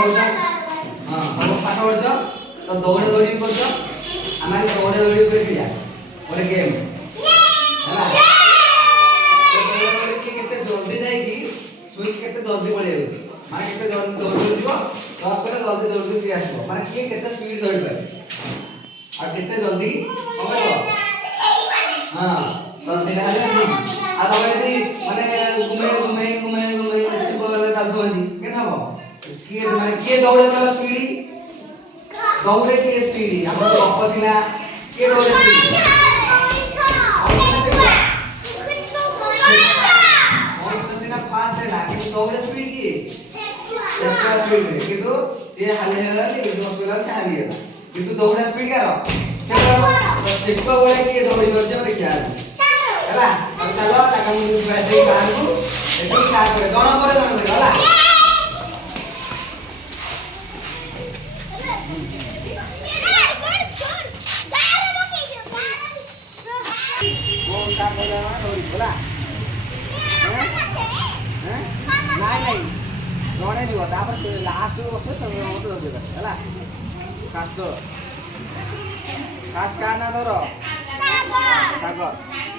କରୁଛ ହଁ ସବୁ ପାଠ କରୁଛ ତ ଦୌଡ଼ା ଦୌଡ଼ି ବି କରୁଛ ଆମେ ଦୌଡ଼ା ଦୌଡ଼ି ଉପରେ ଖେଳିବା ଗୋଟେ ଗେମ୍ ହେଲା ଦୌଡ଼ା ଦୌଡ଼ି କେତେ ଜଲ୍ଦି ଯାଇକି ସୁଇଚ କେତେ ଜଲ୍ଦି ପଳେଇ ଯାଉଛି ମାନେ କେତେ ଜଲ୍ଦି ଦୌଡ଼ି ଯିବ ଦଶ ପରେ ଜଲ୍ଦି ଦୌଡ଼ି ଫେରି ଆସିବ ମାନେ କିଏ କେତେ ସ୍ପିଡ୍ ଦୌଡ଼ି ପାରେ ଆଉ କେତେ ଜଲ୍ଦି କଣ କରିବ ହଁ ତ ସେଇଟା ହେଲା ଆଉ ତମେ ଯଦି ମାନେ ଘୁମେଇ ଚାଲୁଥିବ କେତେ ହବ କିଏ ମାନେ କିଏ ଦୌଡ଼େ ତାର ସ୍ପିଡ୍ ଦୌଡ଼େ କିଏ ସ୍ପିଡ୍ ଆମର ଗପ ଥିଲା କିଏ ଦୌଡ଼େ ସ୍ପିଡ୍ ସିନା ଫାଷ୍ଟ ହେଲା କିନ୍ତୁ ଦୌଡ଼େ ସ୍ପିଡ୍ କିଏ କିନ୍ତୁ ସିଏ ହାଲି ହେଇଗଲାନି କିନ୍ତୁ ହସ୍ପିଟାଲ ସେ ହାରିଗଲା କିନ୍ତୁ ଦୌଡ଼ା ସ୍ପିଡ୍ କାର ଠିକ ବେଳେ କିଏ ଦୌଡ଼ି ପାରୁଛି ଦେଖିବା ହେଲା ଚାଲ ତାକୁ ଦେଇ ବାହାରକୁ ଏଠୁ ଷ୍ଟାର୍ଟ କରେ ଜଣ ପରେ ହେଲା ନାଇଁ ଜଣେ ଯିବ ତାପରେ ଲାଷ୍ଟ ବସେ ମତେ ଧରିବେ ହେଲା ଫାଷ୍ଟ କାହା ନା ଧର ସାଗର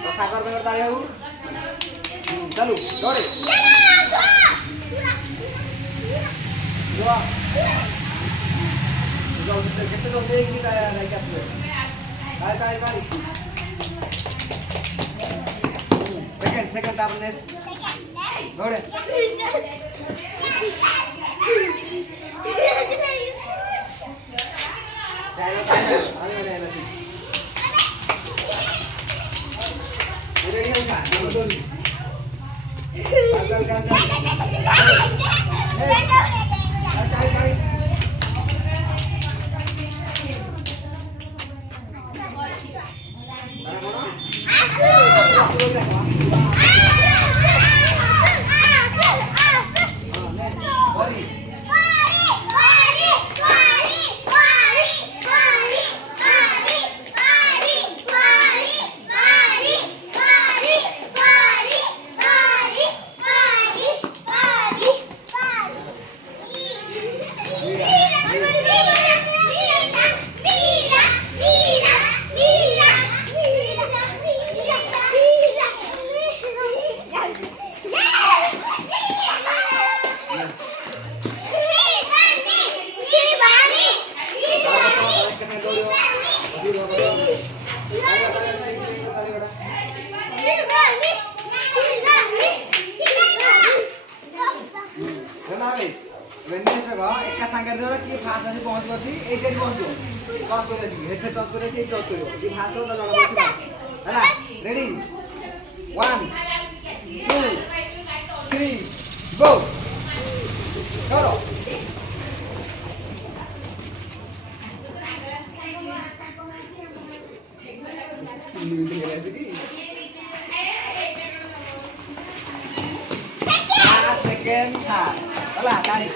ତ ସାଗର ବେଗର ତାଳି ହଉ ଚାଲୁ ଦୌଡ଼େ କେତେ ଜଲ୍ଦି ହେଇକି ଯାଇକି ଆସିବେ सेकंड तापर नेक्स्ट दौड़े एका सांगे जो कि फास्ट आसी पहुंच करछि एते पहुंचो टॉस करे छी हेड टॉस करे छी टॉस करियो कि फास्ट हो त जण बसी हैला रेडी 1 2 3 गो करो सेकंड था होला ताली